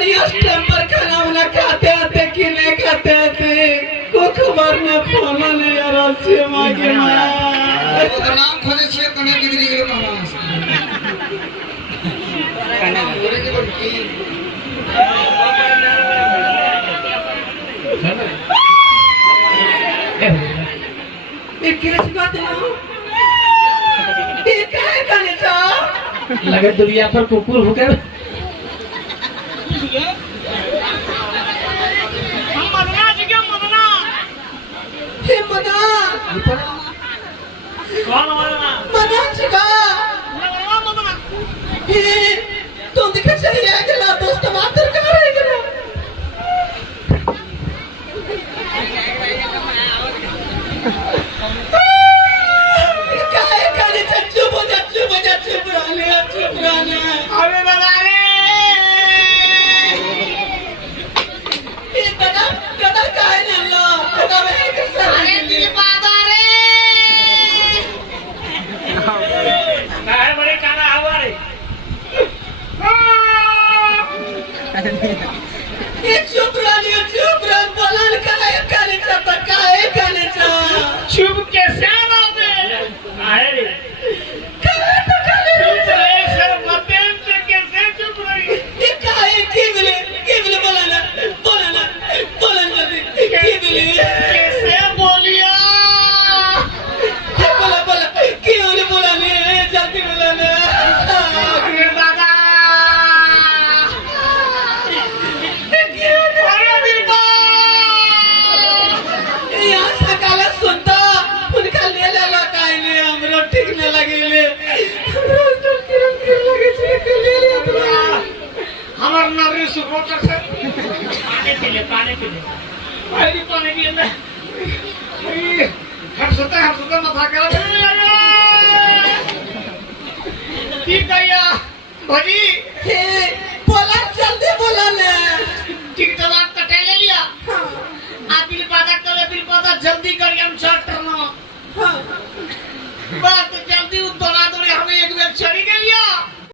बड़ी टेम्पर खाना वाला खाते आते कि नहीं खाते आते को खबर न फोन नहीं यार से मागे माया नाम खोजे छे कने गिरी गेलो कहना कने बोले के बड़की ये किरस बात ना ये काय कने चा लगे दुनिया पर कुकुर होकर तुम दिखे चली आएगा ना दोस्त बात कर रहेगा ना काय करे चुप हो जा चुप रहने अरे दादा रे ये दादा काय नहीं लो दादा मैं अरे दिल बाबा रे काय बड़े काना आवा रे ये चुप रह बोलन काय करे चुप कैसे आवे आए रे काय तो करे चुप रहे सर मतें से कैसे चुप रही ये काय की बोले बोलना कैसे बोलिया बोला क्यों नहीं बोलने जल्दी बोलना अरे दादा यहाँ सकाल सुनता उनका ले ला काय ले हमरो ठीक न लगेले हमर नवरी सुबोटर से पानी पी ले पानी पिए ना हम सोते माथा करा ठीक भैया भजी बोला जल्दी बोला ले ठीक तो बात कटे ले लिया बिल पादा जल्दी करिए हम शॉर्ट करना बस